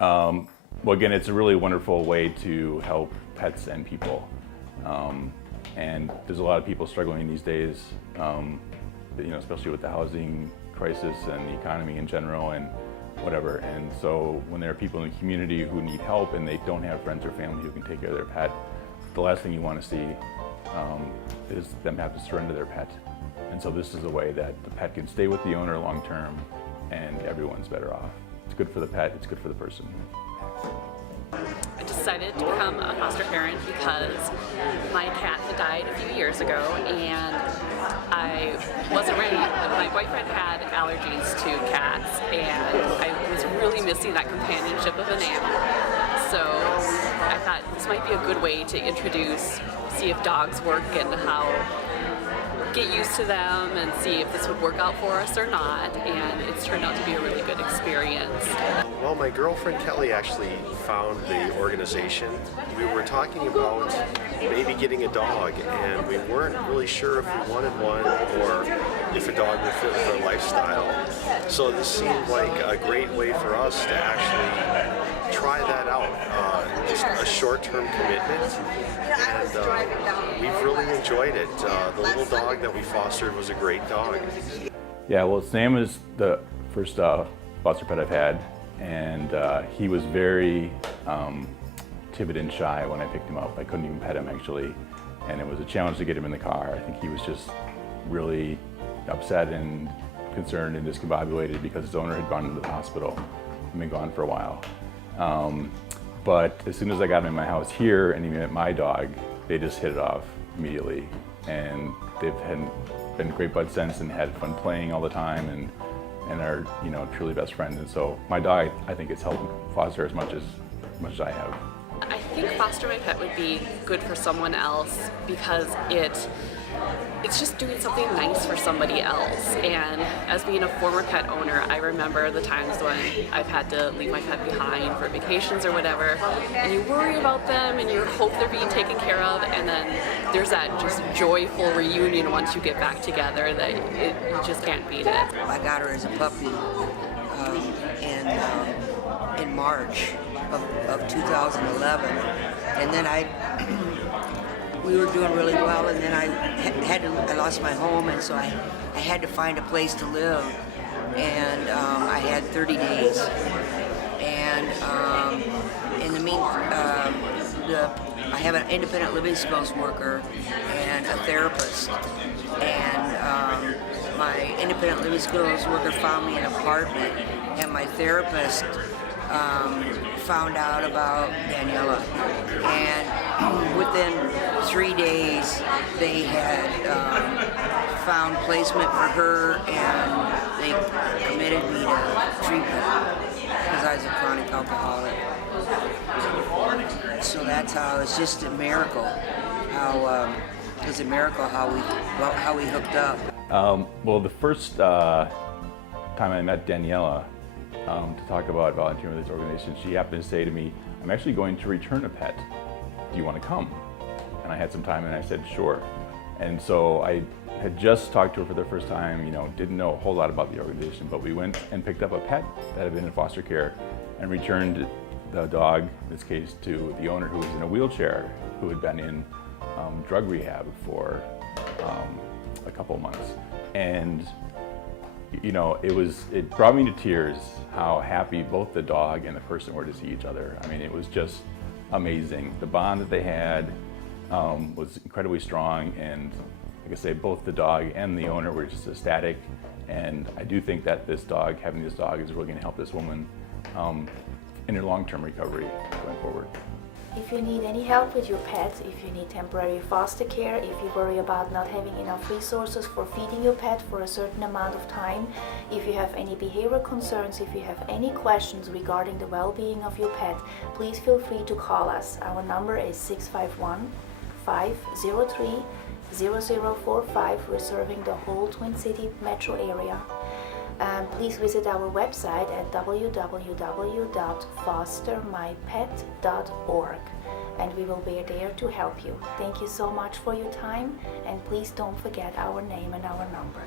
Well, again, it's a really wonderful way to help pets and people. And there's a lot of people struggling these days, especially with the housing crisis and the economy in general and whatever. And so when there are people in the community who need help and they don't have friends or family who can take care of their pet, the last thing you want to see is them have to surrender their pet. And so this is a way that the pet can stay with the owner long term and everyone's better off. It's good for the pet, it's good for the person. I decided to become a foster parent because my cat had died a few years ago and I wasn't ready. My boyfriend had allergies to cats and I was really missing that companionship of an animal. So I thought this might be a good way to see if dogs work and get used to them and see if this would work out for us or not, and it's turned out to be a really good experience. Well, my girlfriend Kelly actually found the organization. We were talking about maybe getting a dog, and we weren't really sure if we wanted one or if a dog would fit with our lifestyle. So this seemed like a great way for us to actually try that out. Just a short-term commitment, and we've really enjoyed it. The little dog that we fostered was a great dog. Yeah, well, Sam is the first foster pet I've had, and he was very timid and shy when I picked him up. I couldn't even pet him, actually, and it was a challenge to get him in the car. I think he was just really upset and concerned and discombobulated because his owner had gone to the hospital and been gone for a while. But as soon as I got him in my house here and he met my dog, they just hit it off immediately. And they've been great buds since and had fun playing all the time and are, truly best friends. And so my dog, I think, has helped foster as much as I have. I think foster my pet would be good for someone else because it's just doing something nice for somebody else. And as being a former pet owner, I remember the times when I've had to leave my pet behind for vacations or whatever, and you worry about them and you hope they're being taken care of, and then there's that just joyful reunion once you get back together that you just can't beat it. I got her as a puppy in March of 2011, and then we were doing really well, and then I lost my home, and so I had to find a place to live, and I had 30 days, and in the meantime, I have an independent living skills worker and a therapist, and my independent living skills worker found me an apartment, and my therapist found out about Daniela, and within 3 days they had found placement for her, and they committed me to treatment because I was a chronic alcoholic. So that's how it's just a miracle. It's a miracle how we hooked up. Well, the first time I met Daniela to talk about volunteering with this organization, she happened to say to me, "I'm actually going to return a pet. Do you want to come?" And I had some time and I said, "Sure." And so I had just talked to her for the first time, didn't know a whole lot about the organization, but we went and picked up a pet that had been in foster care and returned the dog, in this case, to the owner, who was in a wheelchair, who had been in drug rehab for a couple of months. And it brought me to tears how happy both the dog and the person were to see each other. I mean, it was just amazing. The bond that they had was incredibly strong, and like I say, both the dog and the owner were just ecstatic. And I do think that having this dog is really going to help this woman in her long-term recovery going forward. If you need any help with your pet, if you need temporary foster care, if you worry about not having enough resources for feeding your pet for a certain amount of time, if you have any behavioral concerns, if you have any questions regarding the well-being of your pet, please feel free to call us. Our number is 651-503-0045. We're serving the whole Twin City metro area. Please visit our website at www.fostermypet.org, and we will be there to help you. Thank you so much for your time, and please don't forget our name and our number.